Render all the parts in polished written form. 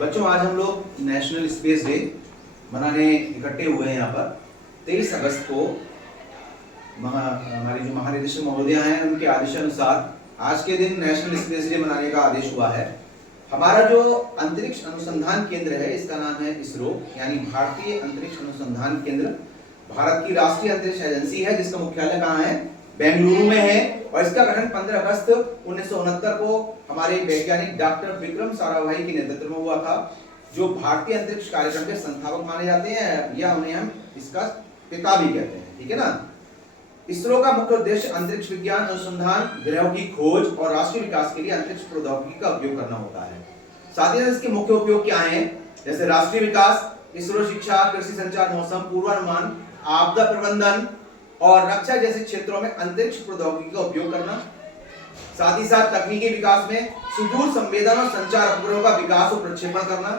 बच्चों, आज हम लोग नेशनल स्पेस डे मनाने इकट्ठे हुए हैं। यहाँ पर 23 अगस्त को हमारी जो महानिदेशक महोदया हैं उनके आदेशानुसार आज के दिन नेशनल स्पेस डे मनाने का आदेश हुआ है। हमारा जो अंतरिक्ष अनुसंधान केंद्र है इसका नाम है इसरो, यानी भारतीय अंतरिक्ष अनुसंधान केंद्र। भारत की राष्ट्रीय अंतरिक्ष एजेंसी है जिसका मुख्यालय कहाँ है? बेंगलुरु में है। और इसका गठन 15 अगस्त 1969 को हमारे वैज्ञानिक डॉक्टर विक्रम साराभाई के नेतृत्व में हुआ था, जो भारतीय अंतरिक्ष कार्यक्रम के संस्थापक माने जाते हैं, या उन्हें हम इसका पिता भी कहते हैं। ठीक है ना। इसरो का मुख्य उद्देश्य अंतरिक्ष विज्ञान अनुसंधान, ग्रहों की खोज और राष्ट्रीय विकास के लिए अंतरिक्ष प्रौद्योगिकी का उपयोग करना होता है। साथ ही इसके मुख्य उपयोग क्या हैं? जैसे राष्ट्रीय विकास, इसरो शिक्षा, कृषि संचार, मौसम पूर्वानुमान, आपदा प्रबंधन और रक्षा जैसे क्षेत्रों में अंतरिक्ष प्रौद्योगिकी का उपयोग करना। साथ ही साथ तकनीकी विकास में सुदूर संवेदन और संचार उपग्रहों का विकास और प्रक्षेपण करना।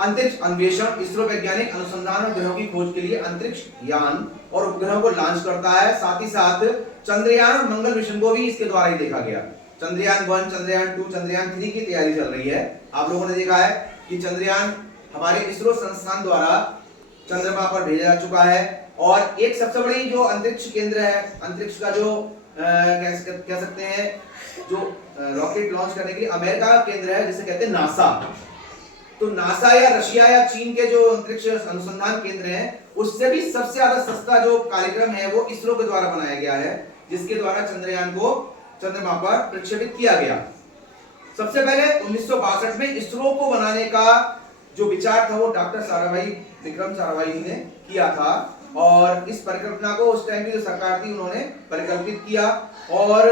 अंतरिक्ष अन्वेषण, इसरो वैज्ञानिक अनुसंधान और ग्रहों की खोज के लिए अंतरिक्ष यान और उपग्रहों को लॉन्च करता है। साथ ही साथ चंद्रयान और मंगल मिशन को भी इसके द्वारा ही देखा गया। चंद्रयान 1, चंद्रयान 2, चंद्रयान 3 की तैयारी चल रही है। आप लोगों ने देखा है कि चंद्रयान हमारे इसरो संस्थान द्वारा चंद्रमा पर भेजा जा चुका है। और एक सबसे बड़ी जो अंतरिक्ष केंद्र है, अंतरिक्ष का जो कह सकते हैं जो रॉकेट लॉन्च करने के लिए अमेरिका का केंद्र है, जिसे कहते हैं नासा। तो नासा या रशिया या चीन के जो अंतरिक्ष अनुसंधान केंद्र हैं, उससे भी सबसे ज्यादा सस्ता जो कार्यक्रम है वो इसरो के द्वारा बनाया गया है, जिसके द्वारा चंद्रयान को चंद्रमा पर प्रक्षेपित किया गया। सबसे पहले 1962 में इसरो को बनाने का जो विचार था वो डॉक्टर साराभाई, विक्रम साराभाई जी ने किया था। और इस परिकल्पना को उस टाइम की जो सरकार थी उन्होंने परिकल्पित किया। और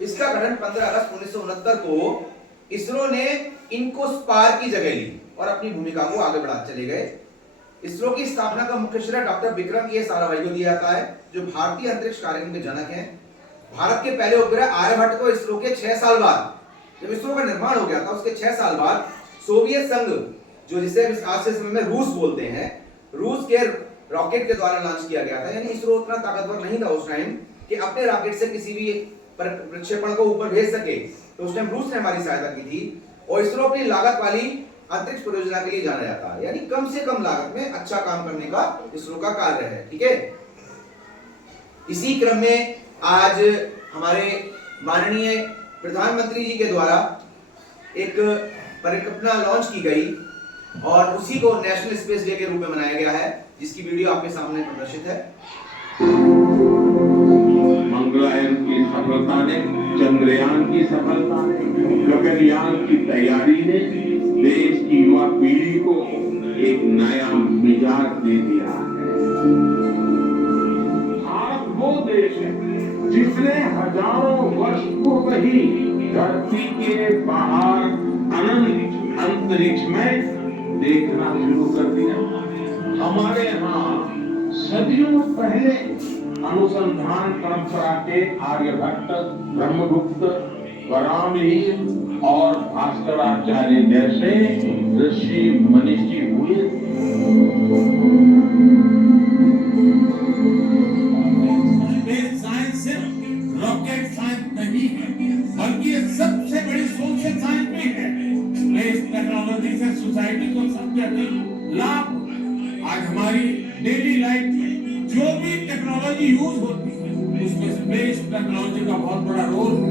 इसका गठन 15 अगस्त 1969 को इसरो ने इनकोस्पार की जगह ली और अपनी भूमिका को आगे बढ़ाते चले गए। इसरो की स्थापना का मुख्य श्रेय डॉक्टर विक्रम के साराभाई को दिया जाता है, जो भारतीय अंतरिक्ष कार्यक्रम के जनक हैं। भारत के पहले उपग्रह आर्यभट्ट को इसरो के 6 साल बाद, जब इसरो का निर्माण हो गया था उसके 6 साल बाद सोवियत संघ, जो जिसे आज के समय में रूस बोलते हैं, रूस के रॉकेट के द्वारा लॉन्च किया गया था। यानी इसरो उतना ताकतवर नहीं था उस टाइम कि अपने रॉकेट से किसी भी प्रक्षेपण को ऊपर भेज सके। तो उस टाइम रूस ने हमारी सहायता की थी। और इसरो अपनी लागत वाली अंतरिक्ष परियोजना के लिए जाना जाता है, यानी कम से कम लागत में अच्छा काम करने का इसरो का कार्य है। ठीक है। इसी क्रम में आज हमारे माननीय प्रधानमंत्री जी के द्वारा एक परिकल्पना लॉन्च की गई और उसी को नेशनल स्पेस डे के रूप में मनाया गया है, जिसकी वीडियो आपके सामने प्रदर्शित है। मंगलयान की सफलता ने, चंद्रयान की सफलता ने, गगनयान की तैयारी ने देश की युवा पीढ़ी को एक नया मिजाज दे दिया है। भारत वो देश है जिसने हजारों वर्ष पूर्व ही धरती के बाहर अनंत अंतरिक्ष में देखना शुरू कर दिया। हमारे यहाँ सदियों पहले अनुसंधान परंपरा के आर्यभट्ट, ब्रह्मगुप्त, वराहमिहि और भास्कराचार्य जैसे ऋषि मनीषी हुए। साइंस सिर्फ रॉकेट साइंस नहीं है, बल्कि ये सबसे बड़ी सोशल साइंस भी है। स्पेस टेक्नोलॉजी से सोसाइटी को सबसे अधिक लाभ। आज हमारी डेली लाइफ में जो भी टेक्नोलॉजी यूज होती है उसमें स्पेस टेक्नोलॉजी का बहुत बड़ा रोल है।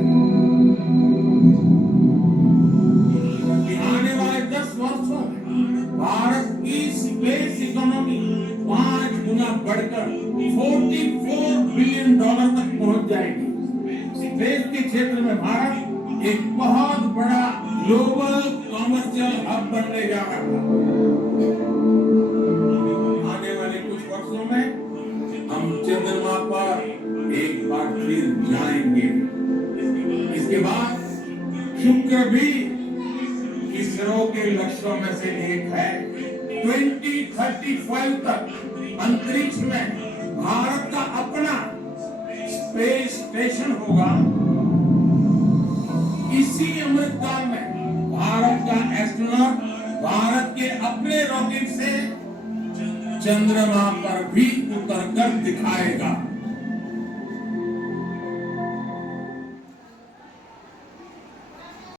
आने वाले 10 वर्षों में भारत की स्पेस इकोनॉमी 5 गुना बढ़कर $44 बिलियन तक पहुंच जाएगी। स्पेस के क्षेत्र में भारत एक बहुत बड़ा ग्लोबल कॉमर्शियल हब बनने जा रहा है। आने वाले कुछ वर्षों में हम चंद्रमा पर एक बार फिर जाएंगे। इसके बाद शुक्र भी इसरो के लक्ष्यों में से एक है। 2035 तक अंतरिक्ष में भारत का अपना स्पेस स्टेशन होगा। इसी अमृतकाल में भारत का एस्ट्रोनॉट भारत के अपने रॉकेट से चंद्रमा पर भी उतरकर दिखाएगा।